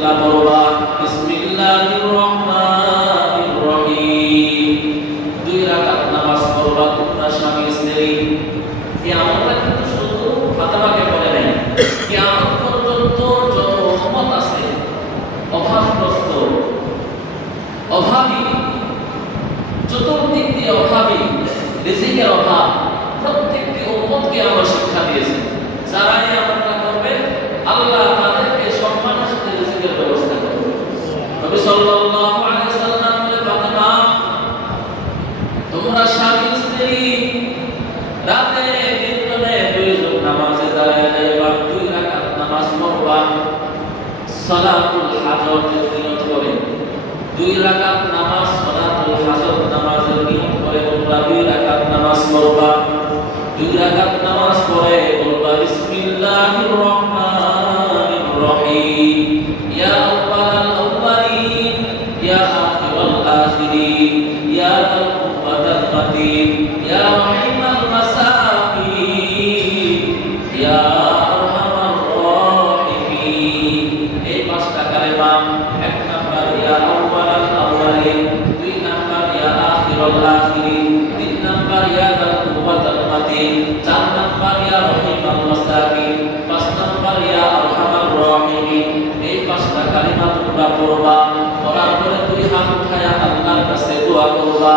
বিসমিল্লাহ পড়বা। বিসমিল্লাহির রহমানির রহিম। 2 রাকাত নামাজ পড়বা তোমরা স্বামী স্ত্রী। কিয়ামতটা কিন্তু শুধু ফাতেমাকে বলে নাই, কিয়ামত পর্যন্ত যত উম্মত আছে অভাবগ্রস্ত, অভাবী, চতুর্দিক দিয়ে অভাবী, রিজিকের অভাব, প্রত্যেকটি উম্মতকে আমরা শিক্ষা দিয়েছি। যারা এই আমলটা করবে আল্লাহ তাদেরকে সম্মানের সাথে রিজিকের ব্যবস্থা করবে। নবী সাল্লাল্লাহু আলাইহি সাল্লাম বলে, ফাতেমা তোমরা স্বামী স্ত্রী রাতে দিনে 2 জন নামাজে দাঁড়ায় যাইবা, 2 রাকাত নামাজ পড়বা। সালাতুল হাজত নিয়ত করে 2 রাকাত নামাজ, সালাতুল হাজত নামাজের নিয়ত করে তোমরা 2 রাকাত নামাজ পড়বা। 2 রাকাত নামাজ পড়ে বলবা বিসমিল্লাহির রহমানির রহিম। ইয়া আউয়ালাল আউয়ালিন ইয়া আখিরাল আখিরিন ইয়া যাল কুওয়াতাল মাতিন ইয়া রাহিমাল মাসাকিন ইয়া আরহামার রাহিমিন। এই 5টা কালেমা, 1 নাম্বার ইয়া আউয়ালাল আউয়ালিন, 2 নাম্বার ইয়া আখিরাল আখিরিন, 3 নাম্বার ইয়া যাল কুওয়াতাল মাতিন, 4 নাম্বার ইয়া রাহিমাল মাসাকিন, 5 নাম্বার ইয়া আরহামার রাহিমিন। এই 5টা কালেমা তোমরা পড়বা। পড়ার পরে 2 হাত উঠায়া আল্লাহর কাছে দোয়া করবা।